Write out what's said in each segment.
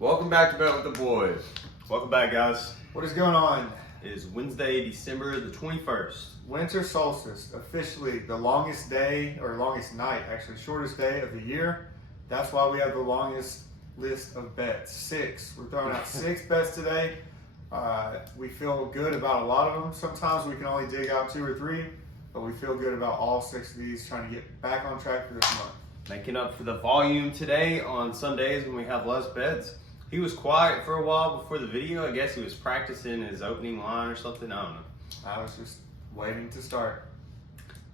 Welcome back to Bet with the Boys. Welcome back, guys. What is going on? It is Wednesday, December the 21st. Winter solstice, officially the longest day, or longest night, actually, shortest day of the year. That's why we have the longest list of bets. 6. We're throwing out 6 bets today. We feel good about a lot of them. Sometimes we can only dig out 2 or 3, but we feel good about all 6 of these, trying to get back on track for this month. Making up for the volume today on some days when we have less bets. He was quiet for a while before the video. I guess he was practicing his opening line or something. I don't know. I was just waiting to start.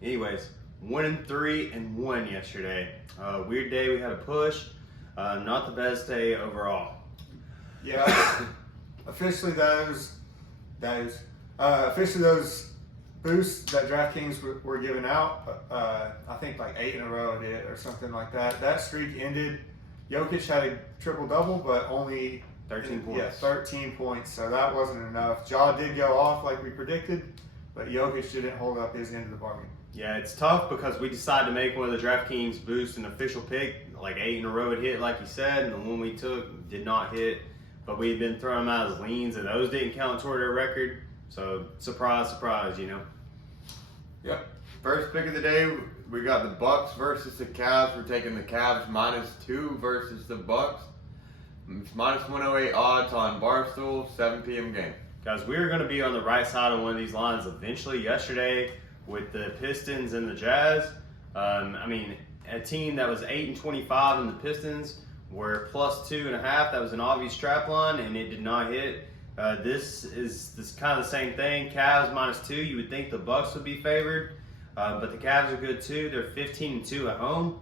Anyways, 1-3-1 yesterday. Weird day. We had a push. Not the best day overall. Yeah. Officially those boosts that DraftKings were giving out, I think like 8 in a row it did or something like that. That streak ended. Jokic had a triple-double, but only 13 points. Yeah, 13 points, so that wasn't enough. Ja did go off like we predicted, but Jokic didn't hold up his end of the bargain. Yeah, it's tough because we decided to make one of the DraftKings boosts an official pick. Like 8 in a row it hit, like you said, and the one we took did not hit. But we've been throwing them out as leans, and those didn't count toward our record. So, surprise, surprise, you know. Yep. First pick of the day, we got the Bucks versus the Cavs. We're taking the Cavs -2 versus the Bucks. It's -108 odds on Barstool, 7 p.m. game. Guys, we are going to be on the right side of one of these lines eventually. Yesterday, with the Pistons and the Jazz, a team that was 8-25 in the Pistons were +2.5. That was an obvious trap line, and it did not hit. This is kind of the same thing. Cavs -2. You would think the Bucks would be favored, but the Cavs are good too. They're 15-2 at home,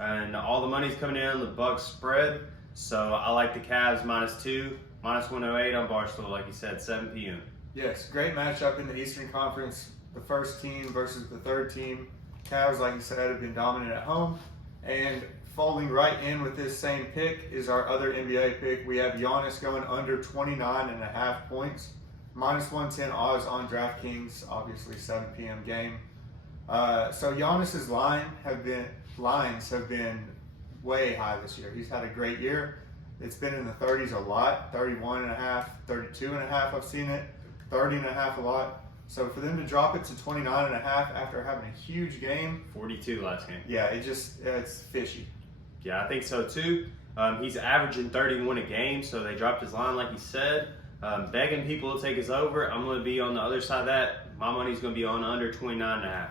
and all the money's coming in on the Bucks spread. So I like the Cavs -2, -108 on Barstool, like you said, 7 p.m. Yes, great matchup in the Eastern Conference. The first team versus the third team. Cavs, like you said, have been dominant at home. And folding right in with this same pick is our other NBA pick. We have Giannis going under 29.5 points. -110 odds on DraftKings, obviously 7 p.m. game. So Giannis's lines have been way high this year. He's had a great year. It's been in the 30s a lot, 31.5, 32.5 I've seen it, 30.5 a lot. So for them to drop it to 29.5 after having a huge game. 42 last game. Yeah, it's fishy. Yeah, I think so too. He's averaging 31 a game, so they dropped his line like he said. Begging people to take us over. I'm going to be on the other side of that. My money's going to be on under 29.5.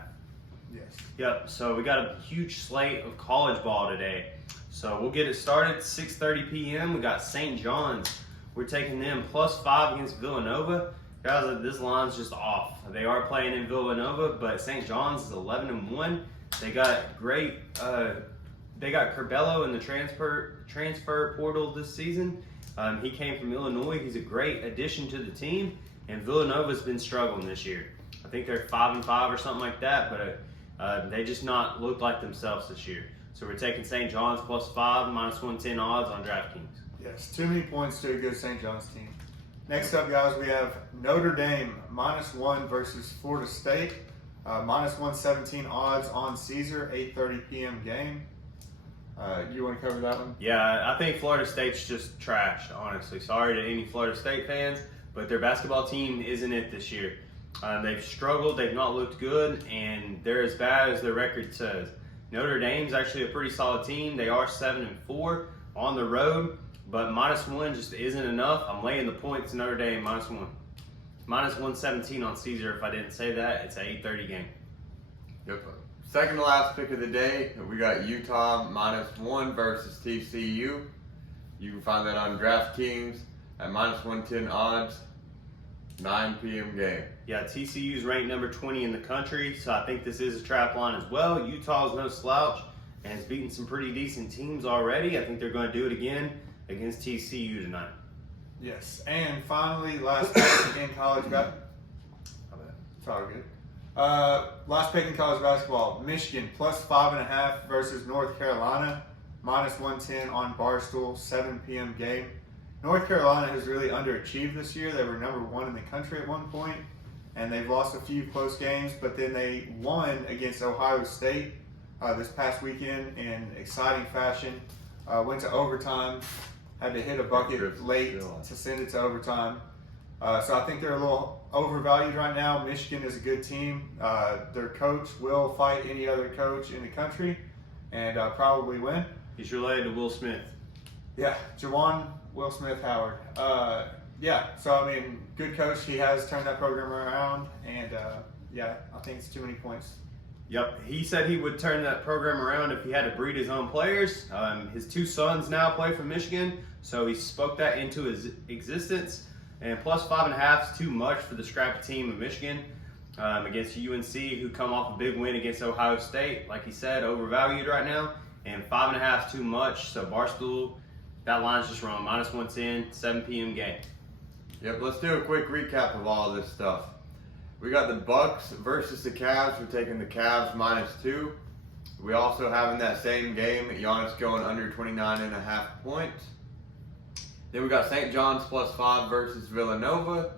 Yes. Yep, so we got a huge slate of college ball today. So we'll get it started at 6:30 p.m. We got St. John's. We're taking them +5 against Villanova. Guys, this line's just off. They are playing in Villanova, but St. John's is 11-1. They got great. They got Curbelo in the transfer portal this season. He came from Illinois. He's a great addition to the team, and Villanova's been struggling this year. I think they're 5-5 or something like that, but they just not looked like themselves this year. So we're taking St. John's +5, -110 odds on DraftKings. Yes, too many points to a good St. John's team. Next up, guys, we have Notre Dame -1 versus Florida State. -117 odds on Caesar, 8:30 p.m. game. You want to cover that one? Yeah, I think Florida State's just trash, honestly. Sorry to any Florida State fans, but their basketball team isn't it this year. They've struggled, they've not looked good, and they're as bad as their record says. Notre Dame's actually a pretty solid team. They are 7-4 on the road, but -1 just isn't enough. I'm laying the points Notre Dame -1. -117 on Caesar. If I didn't say that, it's an 8:30 game. Yep. Second to last pick of the day, we got Utah -1 versus TCU. You can find that on DraftKings at -110 odds, 9 p.m. game. Yeah, TCU's ranked number 20 in the country, so I think this is a trap line as well. Utah's no slouch and has beaten some pretty decent teams already. I think they're going to do it again against TCU tonight. Yes, and finally, last pick in college basketball. It's all good. Last pick in college basketball, Michigan +5.5 versus North Carolina, -110 on Barstool, 7 p.m. game. North Carolina has really underachieved this year. They were number 1 in the country at one point, and they've lost a few close games, but then they won against Ohio State this past weekend in exciting fashion. Went to overtime, had to hit a bucket late to send it to overtime. So I think they're a little overvalued right now. Michigan is a good team. Their coach will fight any other coach in the country and probably win. He's related to Will Smith. Yeah, Jawan Will Smith Howard. Yeah, so I mean, good coach. He has turned that program around, and yeah, I think it's too many points. Yep, he said he would turn that program around if he had to breed his own players. His two sons now play for Michigan, so he spoke that into his existence. And plus 5.5 is too much for the scrappy team of Michigan against UNC, who come off a big win against Ohio State. Like he said, overvalued right now, and 5.5 is too much. So Barstool, that line's just wrong. -110, 7 p.m. game. Yep, let's do a quick recap of all this stuff. We got the Bucks versus the Cavs. We're taking the Cavs -2. We also have in that same game Giannis going under 29.5 points. Then we got St. John's +5 versus Villanova.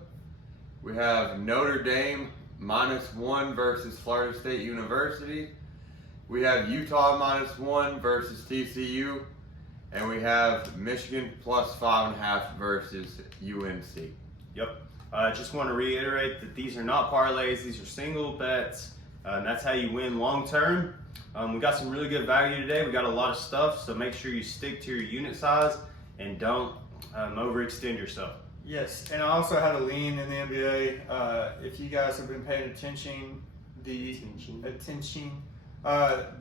We have Notre Dame -1 versus Florida State University. We have Utah -1 versus TCU. And we have Michigan +5.5 versus UNC. Yep. I just want to reiterate that these are not parlays. These are single bets. That's how you win long term. We got some really good value today. We got a lot of stuff, so make sure you stick to your unit size and don't overextend yourself. Yes, and I also had a lean in the NBA. If you guys have been paying attention, the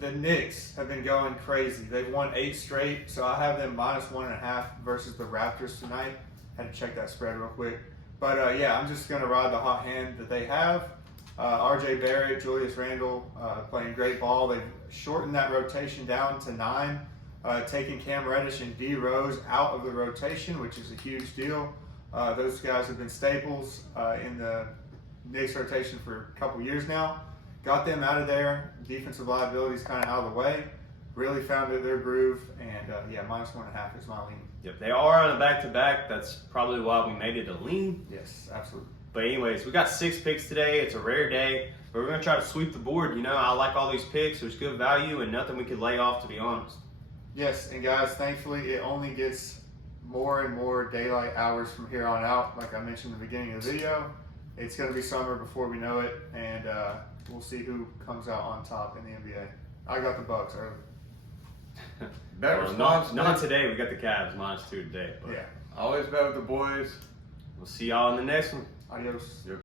Knicks have been going crazy. They've won 8 straight, so I have them -1.5 versus the Raptors tonight. Had to check that spread real quick. But yeah, I'm just going to ride the hot hand that they have. RJ Barrett, Julius Randle playing great ball. They've shortened that rotation down to 9, taking Cam Reddish and D Rose out of the rotation, which is a huge deal. Those guys have been staples in the Knicks rotation for a couple years now. Got them out of there. Defensive liabilities kind of out of the way. Really found their groove, and yeah, -1.5 is my lean. Yep, they are on a back-to-back. That's probably why we made it a lean. Yes, absolutely. But anyways, we got 6 picks today. It's a rare day, but we're going to try to sweep the board. You know, I like all these picks. There's good value and nothing we could lay off, to be honest. Yes, and guys, thankfully, it only gets more and more daylight hours from here on out. Like I mentioned in the beginning of the video, it's going to be summer before we know it, and we'll see who comes out on top in the NBA. I got the Bucks early. Not today. We got the Cavs -2 today. But yeah. Always bet with the boys. We'll see y'all in the next one. Adios. Yep.